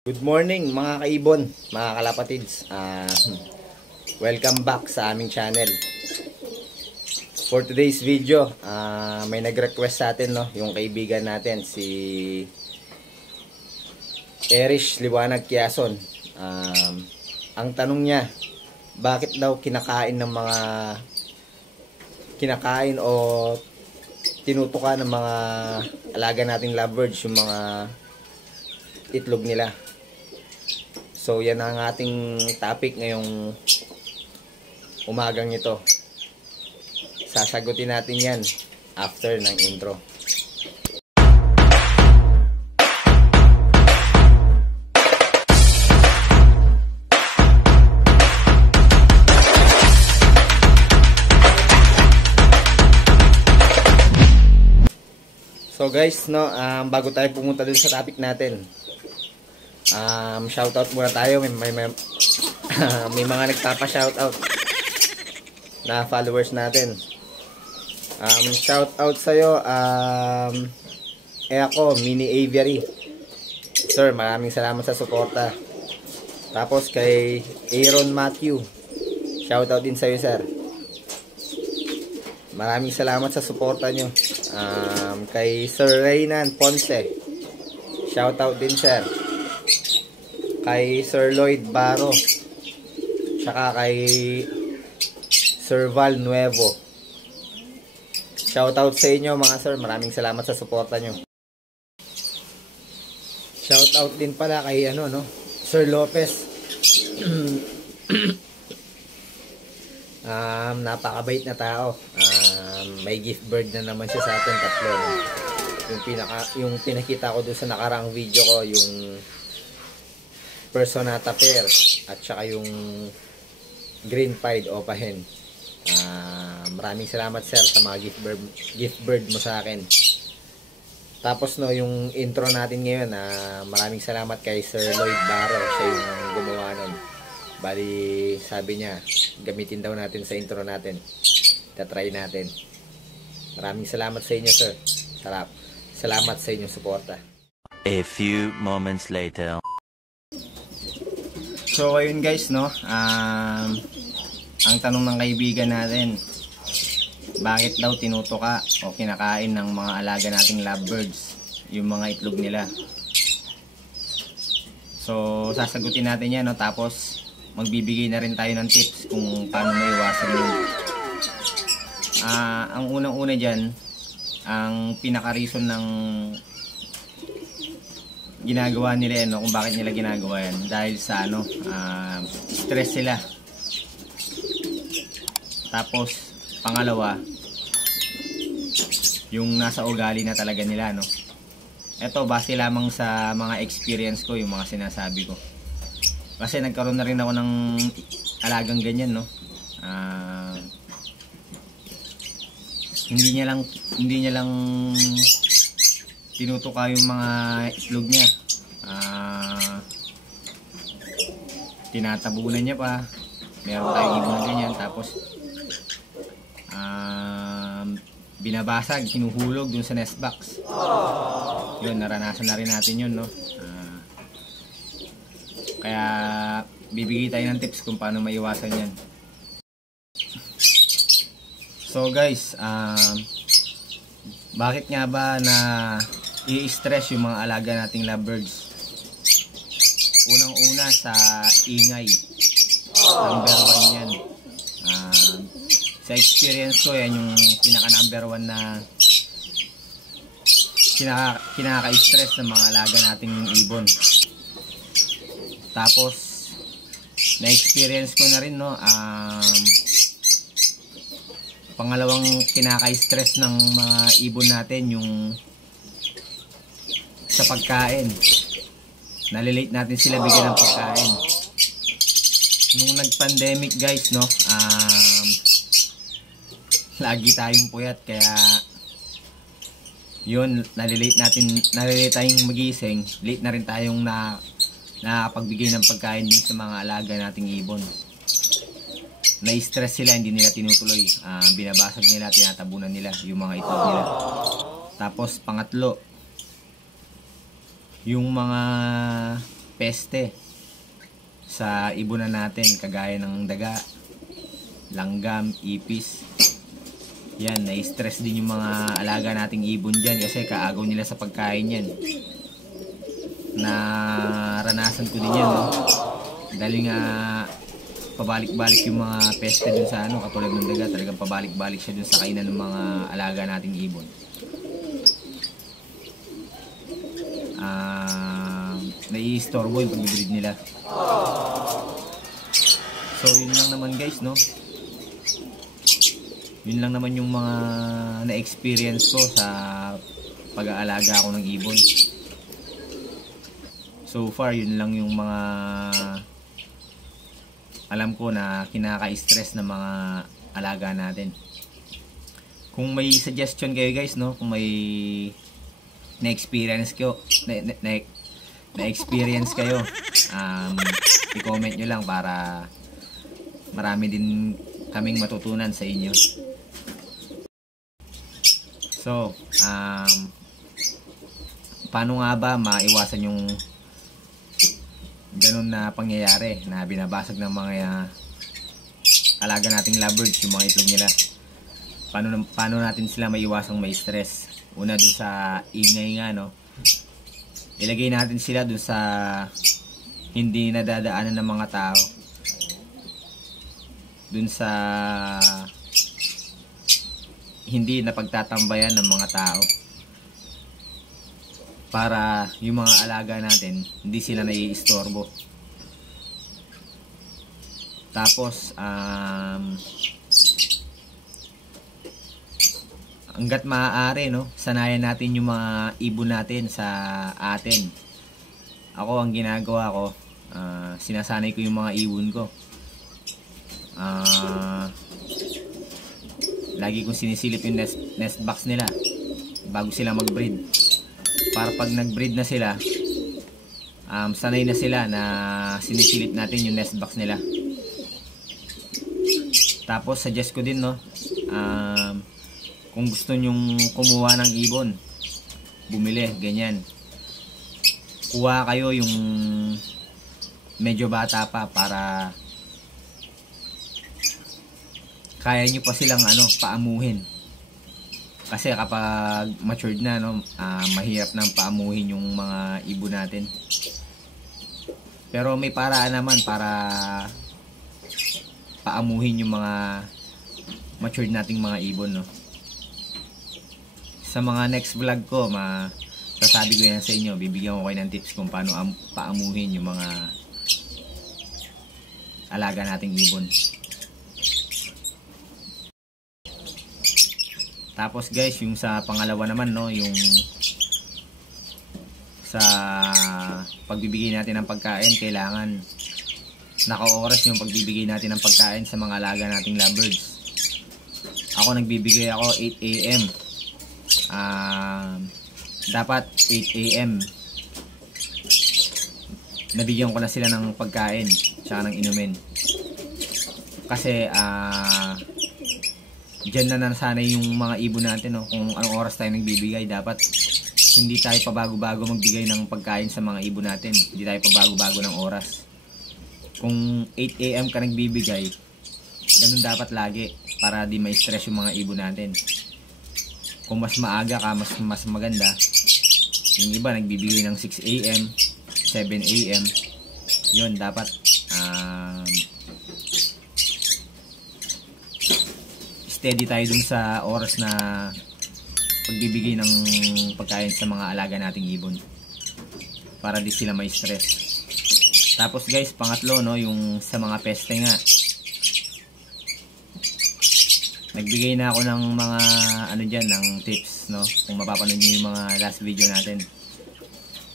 Good morning mga kaibon, mga kalapatids. Welcome back sa aming channel. For today's video, may nag-request sa atin, no, yung kaibigan natin si Erish Liwanag Quiazon. Ang tanong niya, bakit daw kinakain o tinutuka ng mga alaga nating lovebirds yung mga itlog nila. So yan ang ating topic ngayong umagang ito. Sasagutin natin yan after ng intro. So guys, no, bago tayo pumunta dun sa topic natin, shoutout muna tayo. May mga nagpapa-shoutout na followers natin. Shoutout sa'yo, ako, Mini Aviary. Sir, maraming salamat sa suporta. Tapos kay Aaron Matthew, shoutout din sa'yo, sir. Maraming salamat sa suporta nyo. Kay Sir Reynan Ponce, shoutout din, sir. Kay Sir Lloyd Baro, tsaka kay Sir Val Nuevo, shoutout sa inyo mga sir. Maraming salamat sa suporta nyo. Shoutout din pala kay Sir Lopez. Napakabait na tao. May gift bird na naman siya sa atin, tatlo. Yung pinakita ko doon sa nakaraang video ko, yung Personata pair at saka yung green pied Opa hen. Maraming salamat, sir, sa mga gift bird mo sa akin. Tapos yung intro natin ngayon, maraming salamat kay Sir Lloyd Baro. Siya yung gumawa nun. Bali, sabi niya gamitin daw natin sa intro natin. Tatry natin. Maraming salamat sa inyo, sir. Salamat sa inyong suporta. A few moments later. So ayun guys, no, ang tanong ng kaibigan natin, bakit daw tinutuka o kinakain ng mga alaga nating lovebirds yung mga itlog nila. So sasagutin natin yan, no, tapos magbibigay na rin tayo ng tips kung paano maiwasan yun. Ang unang-una dyan, ang pinaka-reason ng ginagawa nila, kung bakit nila ginagawa yan, dahil sa stress sila. Tapos pangalawa, yung nasa ugali na talaga nila, no. Ito base lamang sa mga experience ko, yung mga sinasabi ko, kasi nagkaroon na rin ako ng alagang ganyan, no. Hindi niya lang tinutuka yung mga itlog niya. Tinatabunan niya pa. Meron tayong ibon na ganyan. Tapos binabasag, hinuhulog dun sa nest box. Yun, naranasan na rin natin yun, no. Kaya bibigay tayo ng tips kung paano maiwasan yan. So guys, bakit nga ba na i-stress yung mga alaga nating lovebirds? Unang-una sa ingay. Number 1 yan. Sa experience ko, yan yung pinaka-number 1 na kinaka-stress ng mga alaga nating ibon. Tapos na-experience ko na rin, no, pangalawang kinaka-stress ng mga ibon natin yung sa pagkain. Nalilate natin sila bigyan ng pagkain. Nung nag-pandemic guys, no, lagi tayong puyat, kaya yun, nalilate tayong magising, late na rin tayong nakapagbigay ng pagkain din sa mga alaga nating ibon. Na-stress sila, hindi nila tinutuloy. Binabasag nila, tinatabunan nila yung mga itlog nila. Tapos pangatlo, yung mga peste sa ibunan natin, kagaya ng daga, langgam, ipis. Yan, na-stress din yung mga alaga nating ibon dyan kasi kaagaw nila sa pagkain yan. Naranasan ko din yan, no? Dahil nga pabalik-balik yung mga peste dun sa ano, katulad ng daga, talagang pabalik-balik siya dun sa kainan ng mga alaga nating ibon. Nai-istorbo yung pag-breed nila. So yun lang naman guys, no? Yun lang naman yung mga na-experience ko sa pag-aalaga ako ng ibon. So far yun lang yung mga alam ko na kinaka-stress ng mga alaga natin. Kung may suggestion kayo guys, no, kung may na-experience kayo, na-experience kayo, i-comment nyo lang para marami din kaming matutunan sa inyo. So, paano nga ba maiwasan yung ganun na pangyayari na binabasag ng mga alaga nating lovebirds yung mga itlog nila? Paano natin sila maiwasang may stress? Una, dun sa ingay nga, no? Ilagay natin sila dun sa hindi nadadaanan ng mga tao, dun sa hindi napagtatambayan ng mga tao, para yung mga alaga natin hindi sila naiistorbo. Tapos hanggat maaari, no, sanayan natin yung mga ibon natin sa atin. Ako, ang ginagawa ko, sinasanay ko yung mga ibon ko. Lagi kong sinisilip yung nest box nila bago sila mag-breed, para pag nag-breed na sila, sanay na sila na sinisilip natin yung nest box nila. Tapos suggest ko din, no, kung gusto nyong kumuha ng ibon, bumili, ganyan, kuha kayo yung medyo bata pa para kaya nyo pa silang paamuhin. Kasi kapag matured na, no, mahirap nang paamuhin yung mga ibon natin. Pero may paraan naman para paamuhin yung mga matured nating mga ibon, no. Sa mga next vlog ko, sasabi ko yan sa inyo. Bibigyan ko kayo ng tips kung paano paamuhin yung mga alaga nating ibon. Tapos guys, yung sa pangalawa naman, no, yung sa pagbibigay natin ng pagkain, kailangan naka-oras yung pagbibigay natin ng pagkain sa mga alaga nating lovebirds. Ako, nagbibigay ako 8 AM. Dapat 8 AM nabigyan ko na sila ng pagkain tsaka ng inumin, kasi dyan na nasanay yung mga ibon natin, no, kung anong oras tayo nagbibigay. Dapat hindi tayo pabago-bago magbigay ng pagkain sa mga ibon natin, hindi tayo pabago-bago ng oras. Kung 8 AM ka nagbibigay, ganun dapat lagi, para di ma-stress yung mga ibon natin. Kung mas maaga ka, mas maganda. Yung iba nagbibigay ng 6 AM, 7 AM. Yun, dapat steady tayo dun sa oras na pagbibigay ng pagkain sa mga alaga nating ibon, para di sila may stress. Tapos guys, pangatlo, no, yung sa mga peste nga, nagbigay na ako ng mga ng tips, no. Kung mapapanood niyo yung mga last video natin,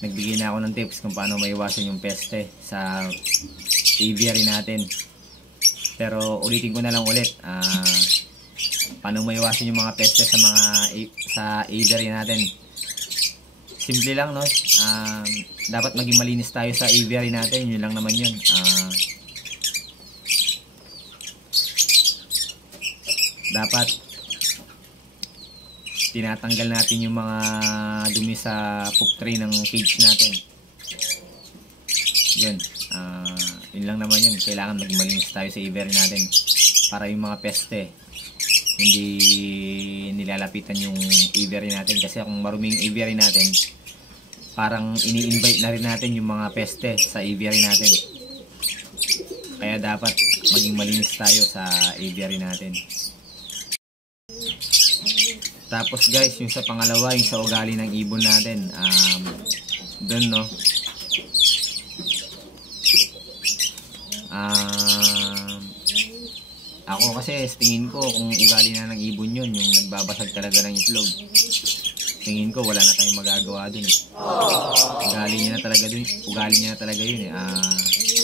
nagbigay na ako ng tips kung paano maiwasan yung peste sa aviary natin. Pero ulitin ko na lang ulit, paano maiwasan yung mga peste sa aviary natin. Simple lang, no. Dapat maging malinis tayo sa aviary natin, yun lang naman yun. Dapat tinatanggal natin yung mga dumi sa poop tray ng cage natin. yun, yun lang naman yun. Kailangan maging malinis tayo sa aviary natin para yung mga peste hindi nilalapitan yung aviary natin. Kasi kung marumi yung aviary natin, parang ini-invite na rin natin yung mga peste sa aviary natin. Kaya dapat maging malinis tayo sa aviary natin. Tapos guys, yung sa pangalawa, yung sa ugali ng ibon natin, doon no, ako kasi tingin ko kung ugali na ng ibon yun, yung nagbabasag talaga ng itlog, tingin ko wala na tayong magagawa dun. Ugali niya na talaga yun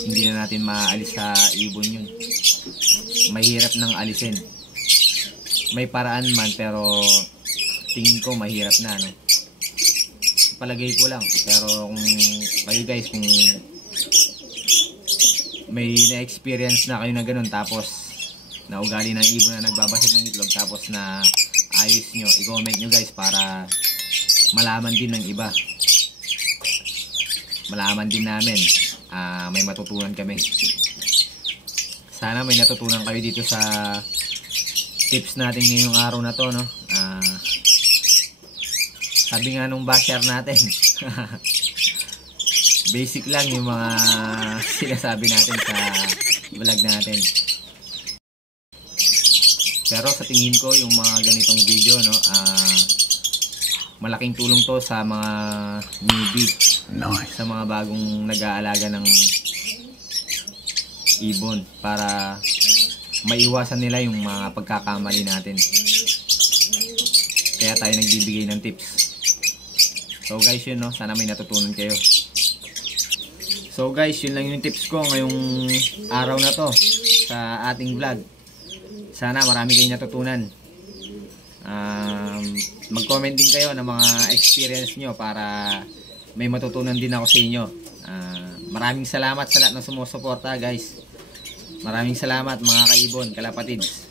hindi na natin maalis sa ibon yun. Mahirap nang alisin. May paraan man, pero tingin ko mahirap na, no? Palagay ko lang. Pero kung kayo guys, kung may na-experience na kayo na ganun, tapos na ugali ng ibon na nagbabasag ng itlog, tapos na ayos nyo, i-comment nyo guys para malaman din ng iba, malaman din namin, may matutunan kami. Sana may natutunan kayo dito sa tips natin ngayong araw na to, no? Sabi nga nung basher natin basic lang yung mga sinasabi natin sa vlog natin. Pero sa tingin ko yung mga ganitong video, no, malaking tulong to sa mga newbie, sa mga bagong nag-aalaga ng ibon, para maiwasan nila yung mga pagkakamali natin. Kaya tayo nagbibigay ng tips. So guys, yun, no, sana may natutunan kayo. So guys, yun lang yung tips ko ngayong araw na to sa ating vlog. Sana marami kayong natutunan. Mag-comment din kayo ng mga experience nyo para may matutunan din ako sa inyo. Maraming salamat sa lahat ng sumusuporta guys. Maraming salamat mga kaibon, kalapatids.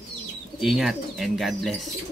Ingat and God bless.